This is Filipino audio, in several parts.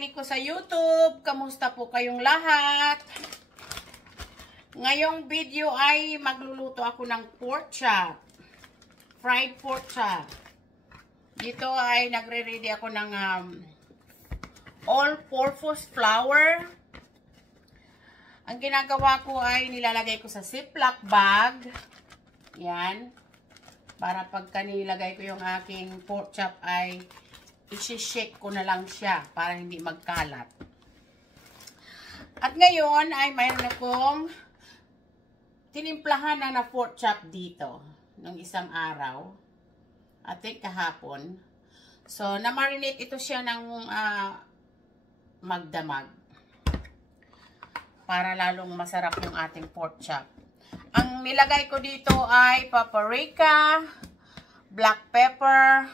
family ko sa YouTube. Kamusta po kayong lahat? Ngayong video ay magluluto ako ng pork chop. Fried pork chop. Dito ay nagre-ready ako ng all-purpose flour. Ang ginagawa ko ay nilalagay ko sa Ziploc bag. Yan. Para pagka nilagay ko yung aking pork chop ay isi-shake ko na lang siya para hindi magkalat. At ngayon ay mayroon akong tinimplahan na pork chop dito ng isang araw. At kahapon. So, na-marinate ito siya ng magdamag. Para lalong masarap yung ating pork chop. Ang nilagay ko dito ay paprika, black pepper,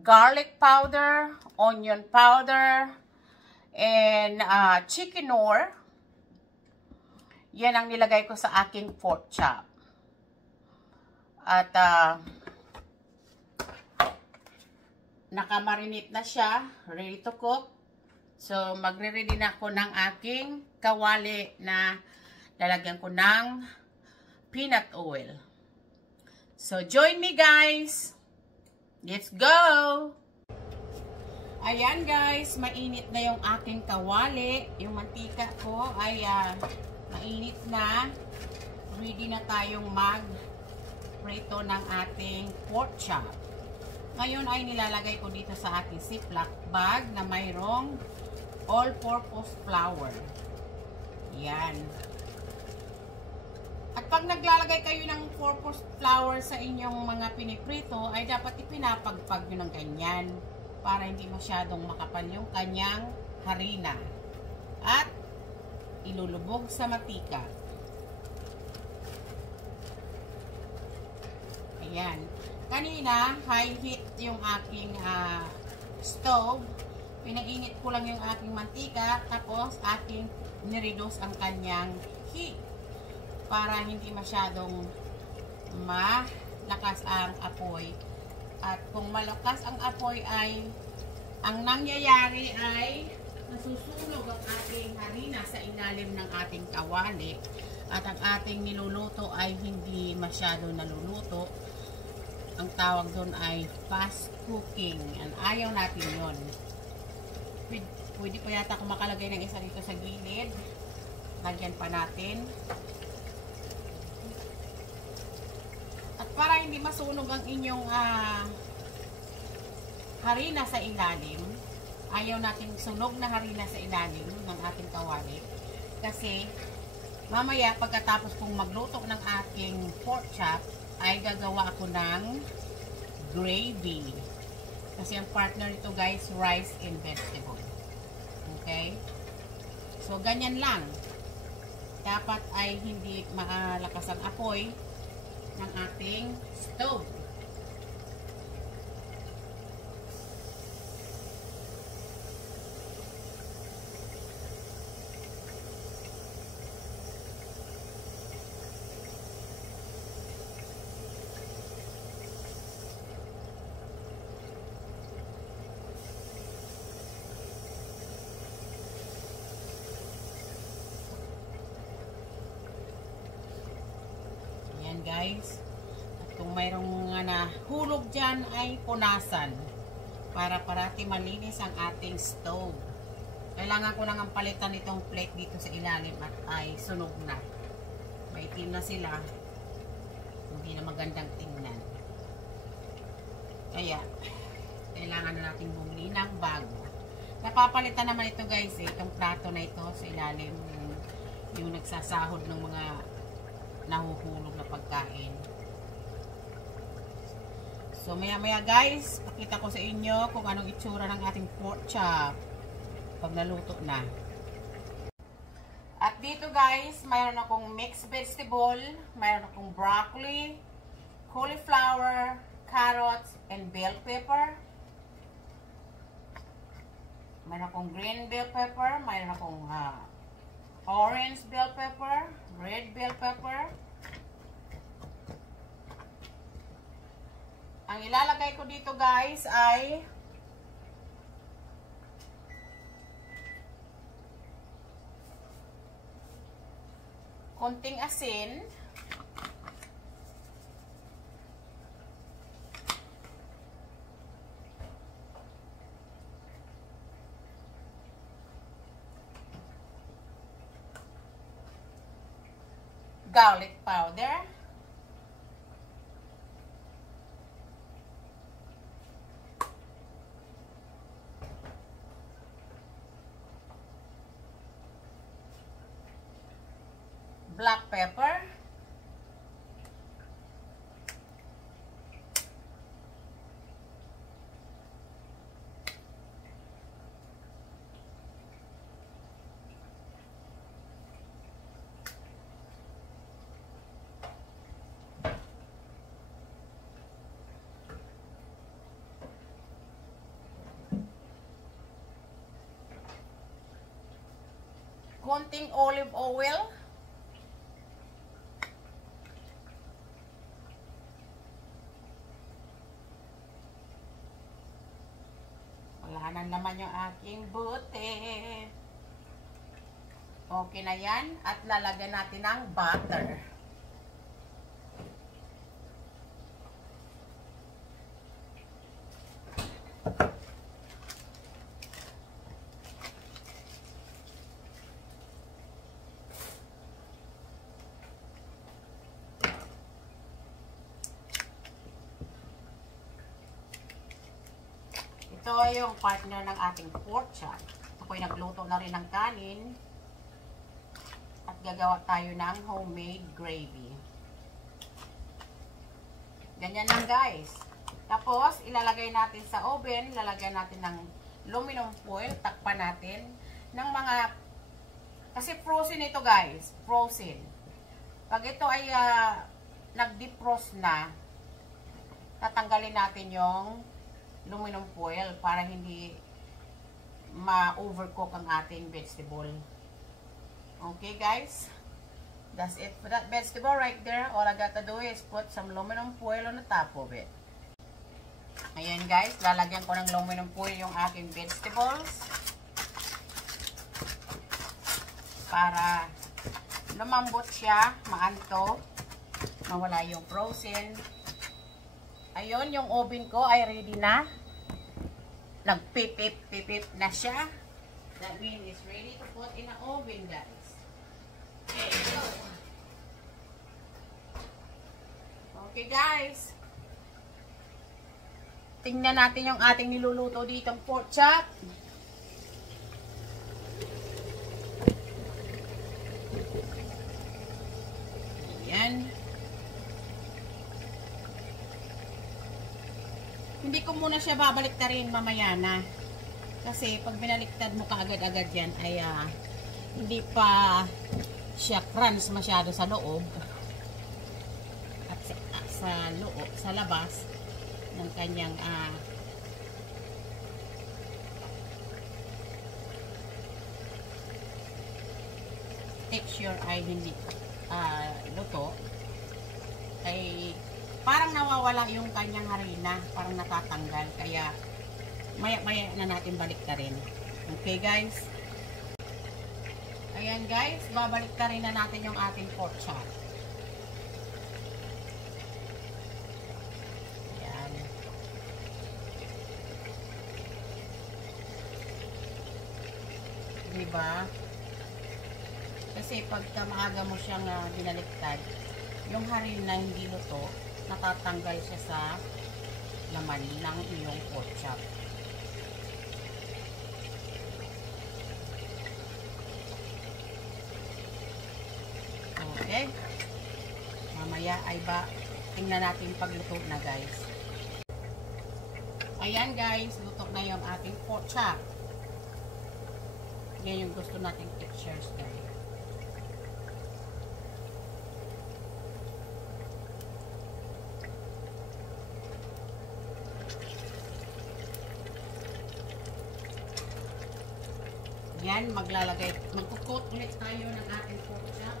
garlic powder, onion powder, and chicken-nor. Yan ang nilagay ko sa aking pork chop. At nakamarinate na siya, ready to cook. So magre-ready na ako ng aking kawali na lalagyan ko ng peanut oil. So join me guys! Let's go! Ayan guys, mainit na yung aking kawali. Yung mantika ko ay mainit na. Ready na tayong mag-prito ng ating pork chop. Ngayon ay nilalagay ko dito sa ating Ziploc bag na mayroong all-purpose flour. Yan. At pag naglalagay kayo ng purpose flour sa inyong mga piniprito, ay dapat ipinapagpag nyo ng ganyan para hindi masyadong makapal yung kanyang harina. At ilulubog sa matika. Ayan. Kanina, high heat yung aking stove. Pinainit ko lang yung aking mantika, tapos aking nireduce ang kanyang heat. Para hindi masyadong malakas ang apoy. At kung malakas ang apoy ay, ang nangyayari ay nasusunog ang ating harina sa ilalim ng ating kawali. At ang ating niluluto ay hindi masyado naluluto. Ang tawag doon ay fast cooking. And ayaw natin yun. Pwede pa yata kung makalagay ng isa dito sa gilid. Lagyan pa natin. At para hindi masunog ang inyong harina sa ilalim, ayaw nating sunog na harina sa ilalim ng ating kawali. Kasi mamaya pagkatapos kong magluto ng aking pork chop, ay gagawa ako ng gravy. Kasi ang partner nito guys, rice and vegetable. Okay? So ganyan lang. Dapat ay hindi malakas ang apoy ng ating stove. Guys, at kung mayroong mga nahulog dyan ay punasan para parati malinis ang ating stove. Kailangan ko nang palitan itong plate dito sa ilalim at ay sunog na. Maitim na sila, hindi na magandang tingnan. Kaya kailangan na natin bumili ng bago. Napapalitan naman ito guys itong plato na ito sa ilalim, yung nagsasahod ng mga nahuhulog na pagkain. So maya maya guys, pakita ko sa inyo kung anong itsura ng ating pork chop pag naluto na. At dito guys, mayroon akong mixed vegetable, mayroon akong broccoli, cauliflower, carrots, and bell pepper. Mayroon akong green bell pepper, mayroon akong orange bell pepper, red bell pepper. Ang ilalagay ko dito guys ay konting asin, garlic powder, black pepper, konting olive oil, wala na naman yung aking buti. Okay na yan. At lalagyan natin ng butter. Ito ay yung partner ng ating pork chop. Ako'y nagluto na rin ng kanin. At gagawa tayo ng homemade gravy. Ganyan lang guys. Tapos, ilalagay natin sa oven. Lalagyan natin ng aluminum foil. Takpan natin ng mga... Kasi frozen ito guys. Frozen. Pag ito ay nag-defrost na, tatanggalin natin yung aluminum foil para hindi ma-overcook ang ating vegetable. Okay guys, that's it for that vegetable right there. All I gotta do is put some aluminum foil on the top of it. Ayan guys, lalagyan ko ng aluminum foil yung aking vegetables para lumambot siya, maanto, mawala yung frozen. Ayun, yung oven ko ay ready na. Nagpipip na siya. That means it's ready to put in an oven, guys. Okay, go. Okay, guys. Tingnan natin yung ating niluluto ditong pork chop. Ayan. Hindi ko muna siya babaliktarin mamaya na. Kasi pag binaliktad mo kaagad-agad yan ay hindi pa siya crunch masyado sa loob. At sa labas ng kanyang texture ay hindi luto. Ay parang nawawala yung kanyang harina, parang natatanggal, kaya maya-maya na natin baliktarin. Okay guys? Ayan guys, babaliktarin na natin yung ating pork chop. Ayan. Diba? Kasi pagka maaga mo siyang binaliktad, yung harina hindi luto, natatanggal siya sa laman ng iyong pork chop. Okay. Mamaya ay tingnan natin pagluto na guys. Ayan guys, luto na yung ating pork chop. Yan yung gusto nating textures guys. Yan, magkukot ulit tayo ng ating pork chop.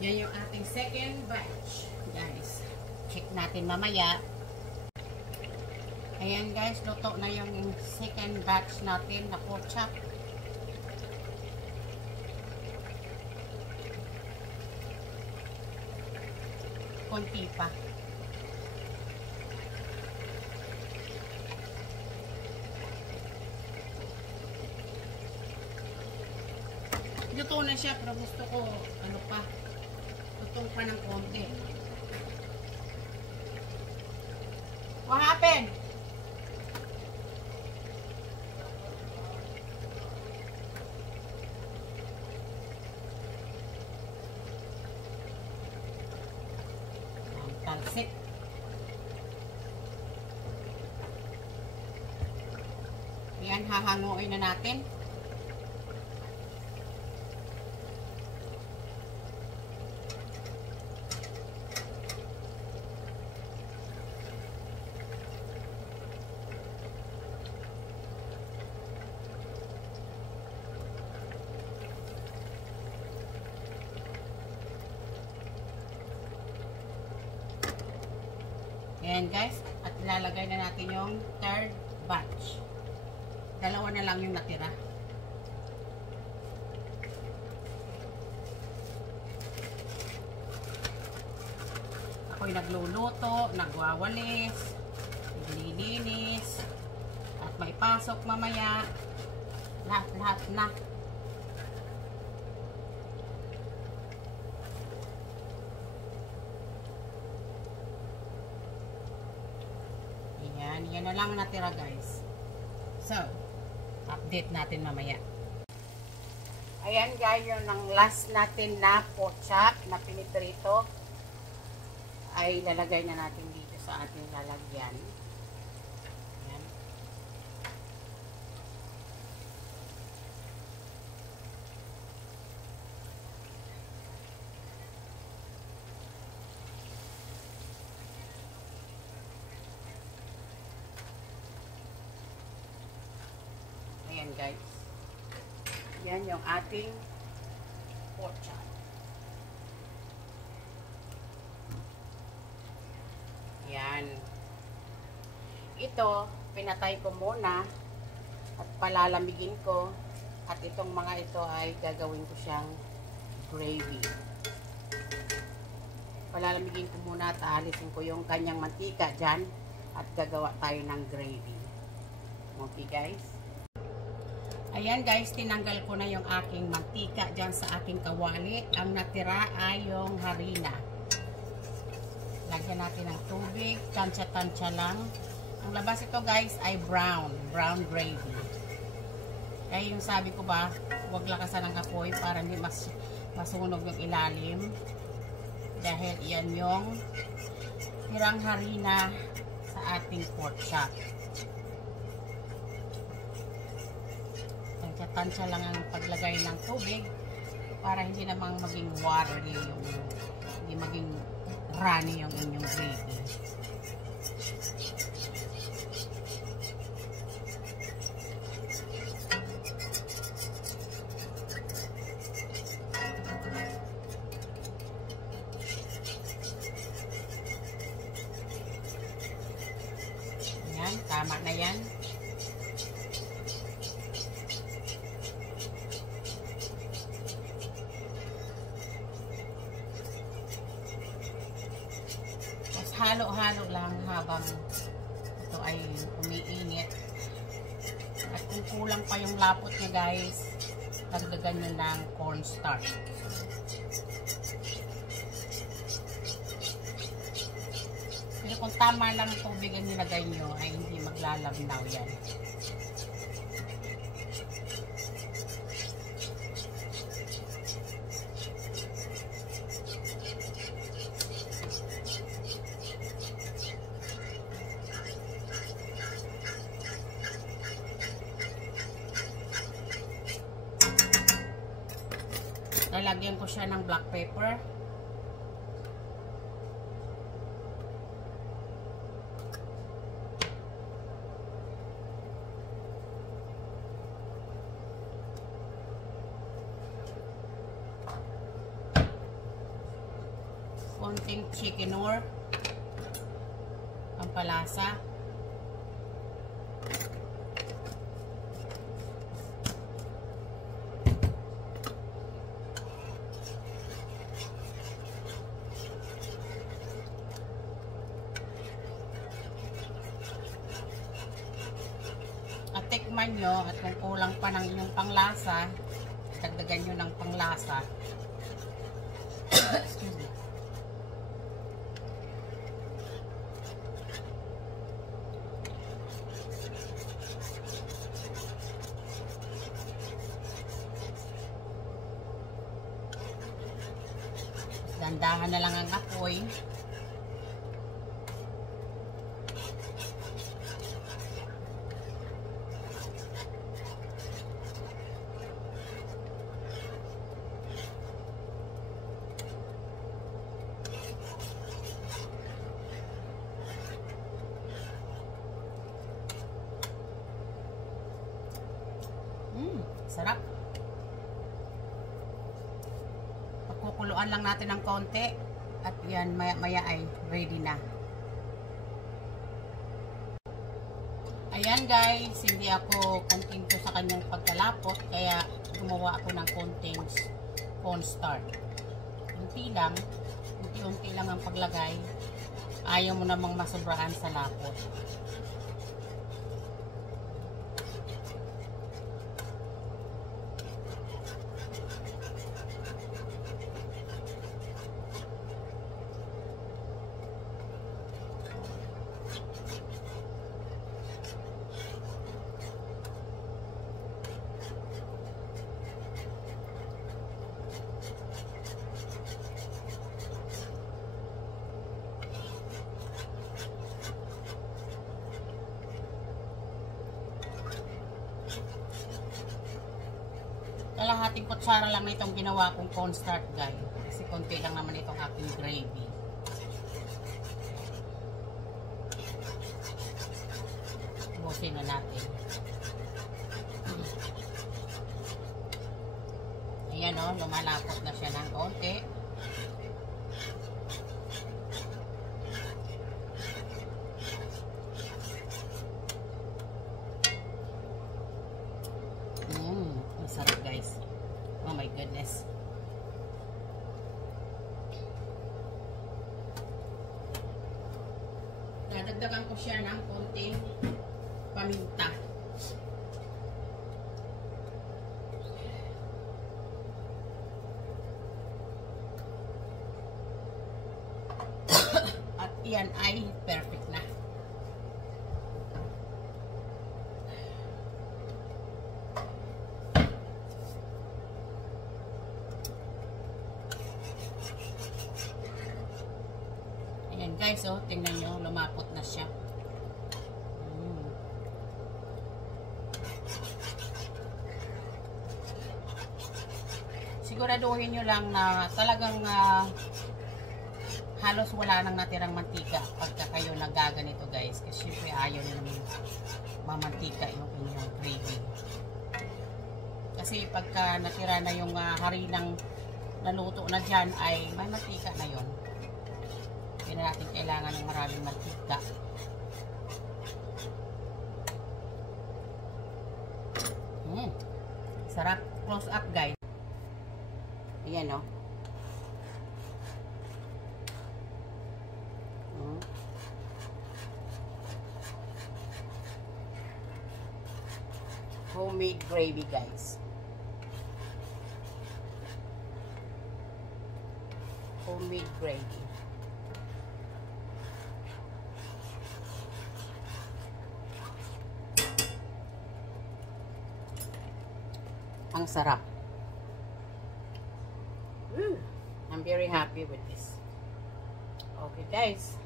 Yan yung ating second batch, guys. Check natin mamaya. Ayan guys, luto na yung second batch natin na pork chop. Konti pa. Luto na siya, pero gusto ko, ano pa, lutong pa ng konti. What happened? Ang talsik. Yan, hahanguin na natin. Ayan guys, at ilalagay na natin yung third batch. Dalawa na lang yung natira. Ako'y nagluluto, nagwawalis, naglilinis, at maipasok mamaya. Lahat-lahat na. Yan na lang natira guys. So, update natin mamaya. Ayan guys, yung ang last natin na pork chop na piniprito ay lalagay na natin dito sa ating lalagyan. Ayan. Ayan guys. Yan yung ating pork chop. Yan. Ito, pinatay ko muna at palalamigin ko. At itong mga ito ay gagawin ko siyang gravy. Palalamigin ko muna at aalisin ko yung kanyang mantika dyan at gagawa tayo ng gravy. Okay guys? Ayan guys, tinanggal ko na yung aking mantika dyan sa aking kawali. Ang natira ay yung harina. Lagyan natin ng tubig, tansya-tansya lang. Ang labas ito guys ay brown gravy. Kaya yung sabi ko ba, huwag lakasan ng apoy para hindi masunog yung ilalim. Dahil iyan yung tirang harina sa ating pork chop. Tansya lang ang paglagay ng tubig para hindi namang maging watery yung, hindi maging runny yung inyong gravy. Ayan, tama na yan. Halo-halo lang habang ito ay umiinit. At kung kulang pa yung lapot niya guys, dagdagan nyo ng cornstarch. Pero kung tama lang tubig ang nilagay nyo, ay hindi maglalabnaw yan. Lalagyan ko siya ng black pepper. ating chicken-nor. Pampalasa. At tikman nyo at kung kulang pa ng inyong panglasa, dagdagan nyo ng panglasa. Excuse me. Dandahan na lang ang apoy. Sarap. Pagkukuluan lang natin ng konti at yan maya ay ready na. Ayan guys, hindi ako kontento sa kanyang pagkalapot kaya gumawa ako ng konting cornstarch. Unti-unti lang ang paglagay. Ayaw mo namang masobrahan sa lapot. Kalahating kutsara lang na itong ginawa kong cornstarch guys. Kasi konti lang naman itong aking gravy. Busin na natin. Ayan o, lumalapot na siya ng konti. Sarap guys. Oh my goodness. Dadagdagan ko siya ng konting paminta. At yan ay perfect na. Ayan guys, oh, tingnan nyo, lumapot na siya. Siguraduhin nyo lang na talagang halos wala nang natirang mantika pagka kayo nagaganito guys. Kasi syempre ayaw nyo naman mamantika yung inyong gravy. Kasi pagka natira na yung harinang naluto na dyan ay may mantika na yon. Hindi na natin kailangan ng maraming mantika. Sarap. Close up guys. Ayan o. Homemade gravy guys. Homemade gravy. Ang sarap. I'm very happy with this. Okay guys.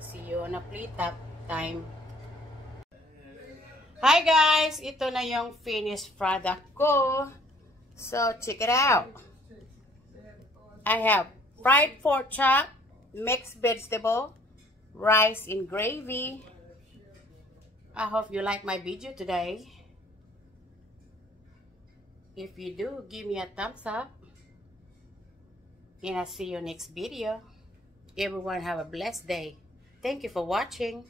See you on a plate up time. Hi guys! Ito na yung finished product ko. So check it out. I have fried pork chop, mixed vegetable, rice in gravy. I hope you like my video today. If you do, give me a thumbs up. And I'll see you next video. Everyone have a blessed day. Thank you for watching.